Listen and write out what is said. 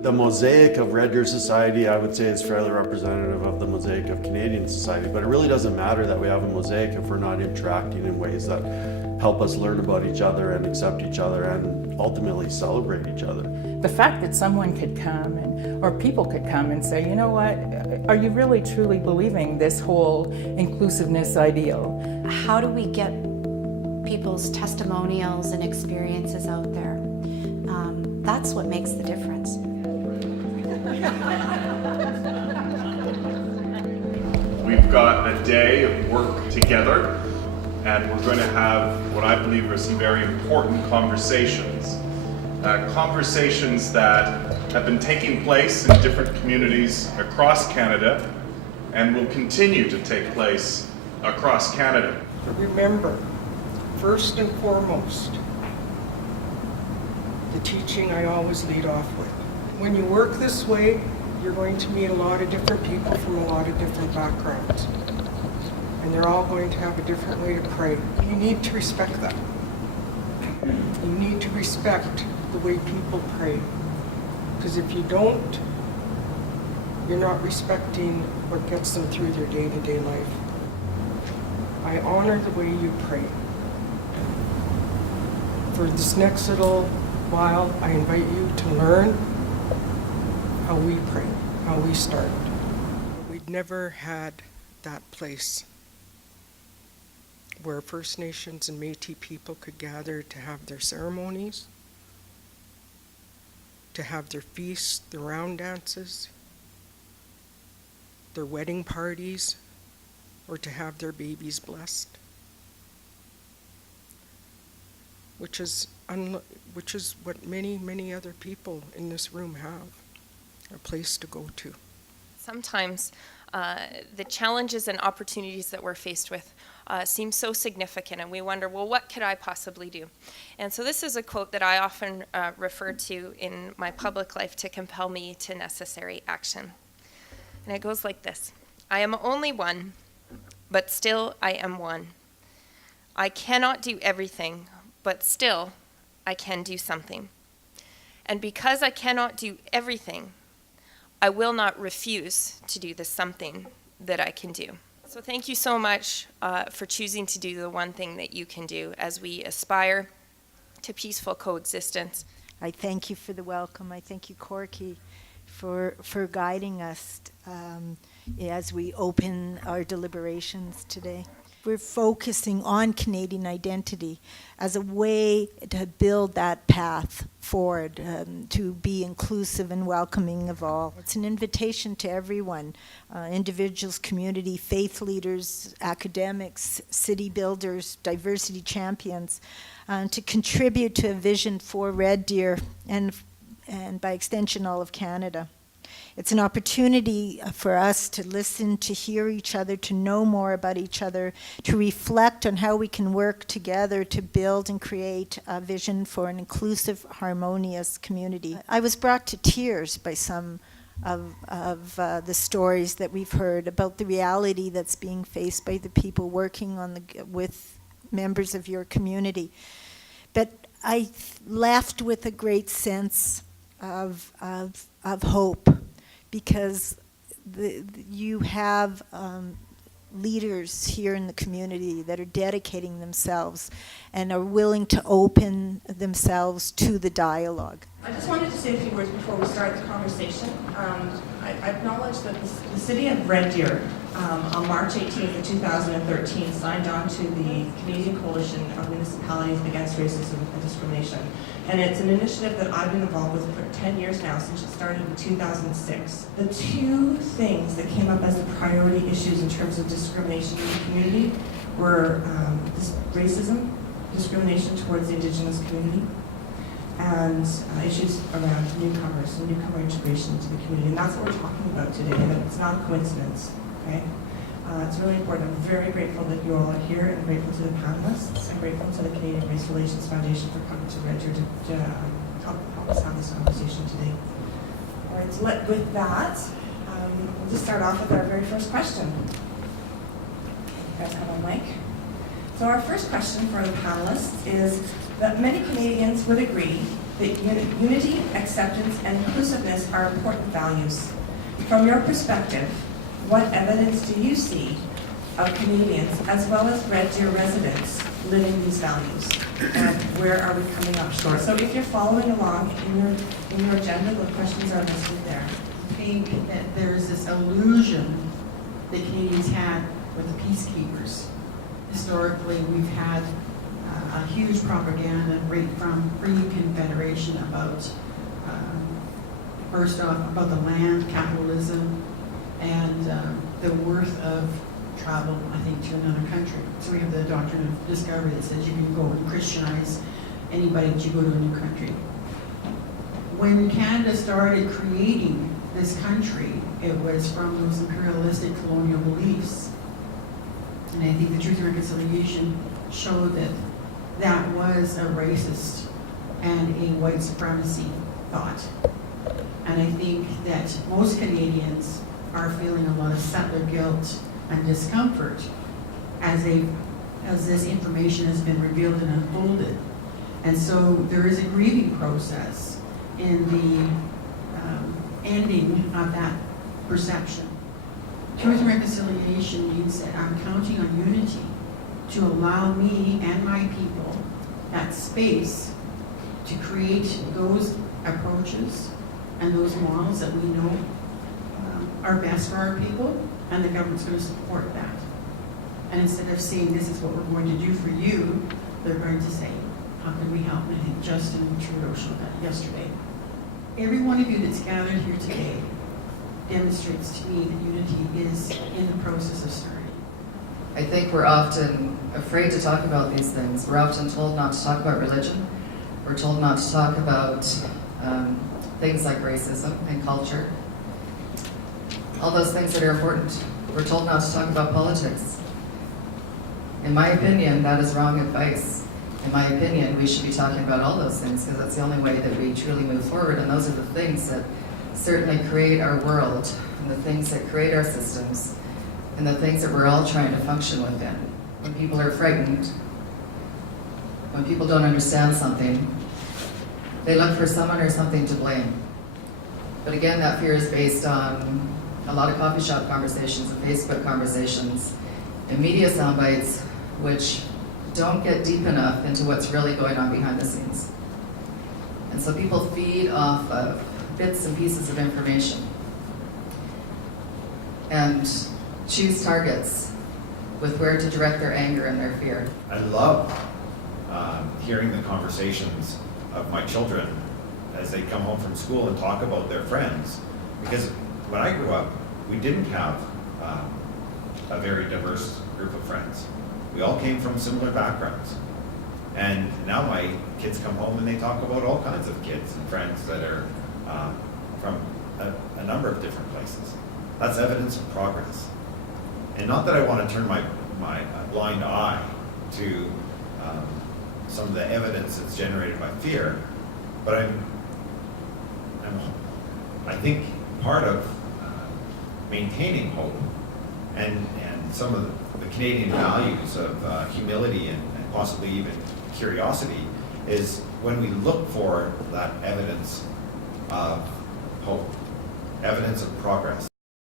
The mosaic of Red Deer society, I would say, is fairly representative of the mosaic of Canadian society, but it really doesn't matter that we have a mosaic if we're not interacting in ways that help us learn about each other and accept each other and ultimately celebrate each other. The fact that someone could come or people could come and say, you know what, are you really truly believing this whole inclusiveness ideal? How do we get people's testimonials and experiences out there? That's what makes the difference. We've got a day of work together, and we're going to have what I believe are some very important conversations. Conversations that have been taking place in different communities across Canada and will continue to take place across Canada. Remember, first and foremost, the teaching I always lead off with. When you work this way, you're going to meet a lot of different people from a lot of different backgrounds. And they're all going to have a different way to pray. You need to respect that. You need to respect the way people pray. Because if you don't, you're not respecting what gets them through their day-to-day life. I honor the way you pray. For this next little while, I invite you to learn how we pray, how we start. We'd never had that place where First Nations and Métis people could gather to have their ceremonies, to have their feasts, their round dances, their wedding parties, or to have their babies blessed, which is what many other people in this room have, a place to go to. Sometimes the challenges and opportunities that we're faced with seem so significant, and we wonder, well, what could I possibly do? And so this is a quote that I often refer to in my public life to compel me to necessary action. And it goes like this: I am only one, but still I am one. I cannot do everything, but still I can do something. And because I cannot do everything, I will not refuse to do the something that I can do. So thank you so much for choosing to do the one thing that you can do as we aspire to peaceful coexistence. I thank you for the welcome. I thank you, Corky, for guiding us as we open our deliberations today. We're focusing on Canadian identity as a way to build that path forward, to be inclusive and welcoming of all. It's an invitation to everyone, individuals, community, faith leaders, academics, city builders, diversity champions, to contribute to a vision for Red Deer and by extension all of Canada. It's an opportunity for us to listen, to hear each other, to know more about each other, to reflect on how we can work together to build and create a vision for an inclusive, harmonious community. I was brought to tears by some of the stories that we've heard about the reality that's being faced by the people working with members of your community. But I left with a great sense of hope, because you have leaders here in the community that are dedicating themselves and are willing to open themselves to the dialogue. I just wanted to say a few words before we start the conversation. I acknowledge that the City of Red Deer on March 18th of 2013 signed on to the Canadian Coalition of Municipalities Against Racism and Discrimination. And it's an initiative that I've been involved with for 10 years now, since it started in 2006. The two things that came up as the priority issues in terms of discrimination in the community were racism, discrimination towards the Indigenous community, and issues around newcomers and newcomer integration into the community. And that's what we're talking about today, and it's not a coincidence, okay? It's really important. I'm very grateful that you all are here, and grateful to the panelists, and grateful to the Canadian Race Relations Foundation for coming to Red Deer to help us have this conversation today. All right, so with that, we'll just start off with our very first question. You guys have a mic? So our first question for the panelists is that many Canadians would agree that unity, acceptance, and inclusiveness are important values. From your perspective, what evidence do you see of Canadians, as well as Red Deer residents, living these values? And where are we coming up short? So if you're following along in your agenda, the questions are listed there. I think that there's this illusion that Canadians had with the peacekeepers. Historically, we've had a huge propaganda right from pre-Confederation about, first off, about the land, capitalism, and the worth of travel, I think, to another country. So we have the doctrine of discovery that says you can go and Christianize anybody that you go to a new country. When Canada started creating this country, it was from those imperialistic colonial beliefs. And I think the Truth and Reconciliation showed that that was a racist and a white supremacy thought. And I think that most Canadians are feeling a lot of settler guilt and discomfort as this information has been revealed and unfolded. And so there is a grieving process in the ending of that perception. Truth and reconciliation means that I'm counting on unity to allow me and my people that space to create those approaches and those models that we know are best for our people, and the government's going to support that. And instead of saying this is what we're going to do for you, they're going to say, how can we help? And I think Justin Trudeau showed that yesterday. Every one of you that's gathered here today demonstrates to me that unity is in the process of starting. I think we're often afraid to talk about these things. We're often told not to talk about religion. We're told not to talk about things like racism and culture. All those things that are important. We're told not to talk about politics. In my opinion, that is wrong advice. In my opinion, we should be talking about all those things because that's the only way that we truly move forward, and those are the things that certainly create our world, and the things that create our systems, and the things that we're all trying to function within. When people are frightened, when people don't understand something, they look for someone or something to blame. But again, that fear is based on a lot of coffee shop conversations and Facebook conversations and media sound bites, which don't get deep enough into what's really going on behind the scenes. And so people feed off of bits and pieces of information and choose targets with where to direct their anger and their fear. I love hearing the conversations of my children as they come home from school and talk about their friends. Because when I grew up, we didn't have a very diverse group of friends. We all came from similar backgrounds. And now my kids come home and they talk about all kinds of kids and friends that are from a number of different places. That's evidence of progress. And not that I want to turn my blind eye to some of the evidence that's generated by fear, but I think part of maintaining hope and some of the Canadian values of humility and possibly even curiosity is when we look for that evidence of hope, evidence of progress.